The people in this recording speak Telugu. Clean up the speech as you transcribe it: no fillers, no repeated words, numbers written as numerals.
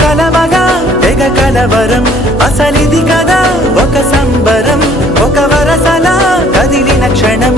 కలవగా తెగ కలవరం అసలిది కదా ఒక సంబరం ఒక వరసలా కదిలిన క్షణం